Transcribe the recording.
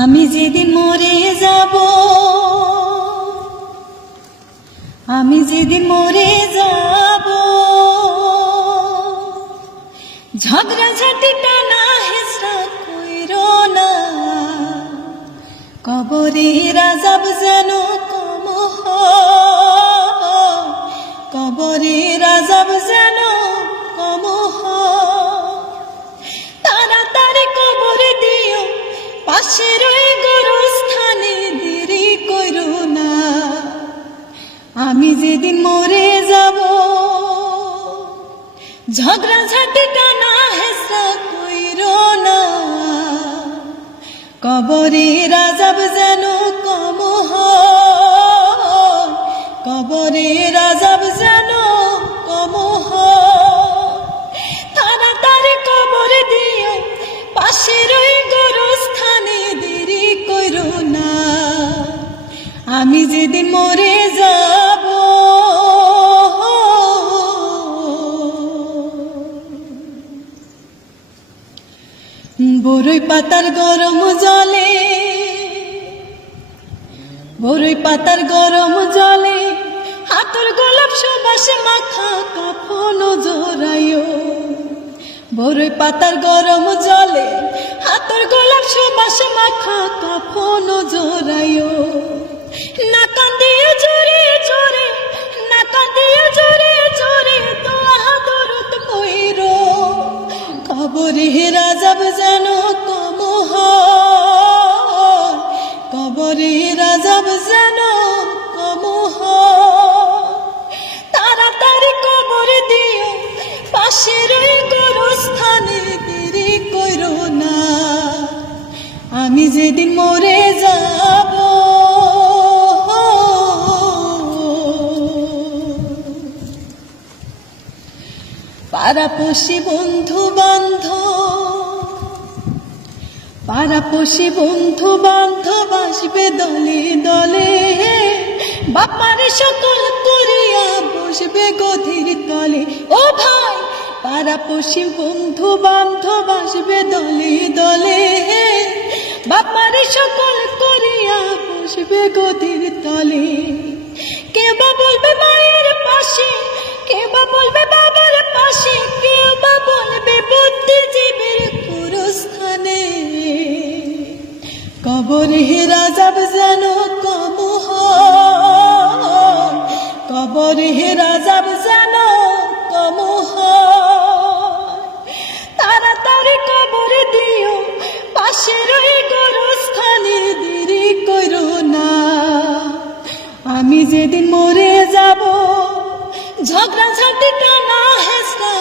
আমি যেদিন মরে যাব, আমি যেদিন মরে যাব, ঝগড়া ঝাঁটিটা না হেসরা কইরো না, কবরের আযাব যেন কম হয়, কবরের আযাব যেন কম হয়। তাড়াতাড়ি কবরে দিও, পাশের ওই গোরস্থানে দেরি কইরো না। আমি যেদিন মরে যাব, ঝগড়া ঝাঁটিটা না হেসরা কইরো না, কবরের আযাব যেন কম হয়, কবরের আযাব যেন কম হয়। তাড়াতাড়ি কবরে দিও, পাশের ওই গোরস্থানে দেরি কইরো না। আমি যেদিন মরে যাব, বরই পাতার গরম জলে, বরই পাতার গরম জলে হাতের গোলাপ সুবাসে মাখা কাফন জড়াইও। বরই পাতার গরম জলে হাতের গোলাপ সুবাসে মাখা কাফন জড়াইও। না কান্দিয়ে জোরে জোরে, না কান্দিয়ে জোরে জোরে দোয়া দরুদ কইরো, কবরের আযাব যেন কম হয়, কবরের আযাব যেন কম হয়। তাড়াতাড়ি কবরে দিও, পাশের ওই গোরস্থানে দেরি কইরো না। আমি যেদিন মরে যাব, পাড়াপড়শি বন্ধু বান্ধব, পাড়াপড়শি বন্ধু বান্ধব আসবে দলে দলে, বাপারে সকল করিয়া বসবে গদির তলে। ও ভাই, পাড়াপড়শি বন্ধু বান্ধব আসবে দলে দলে, বাপারে সকল করিয়া বসবে গদির তলে। কেউ বা বলবে মায়ের পাশে, কেউ বা বলবে বাবার পাশে, কেউ বা বলবে বুদ্ধিজীবীর গোরস্থানে। কবরের আযাব যেন কম হয়, কবরের আযাব যেন কম হয়। তাড়াতাড়ি কবরে দিও, পাশের ওই গোরস্থানে দেরি কইরো না। আমি যেদিন মরে যাব, ঝগড়া ঝাঁটিটা না হেসরা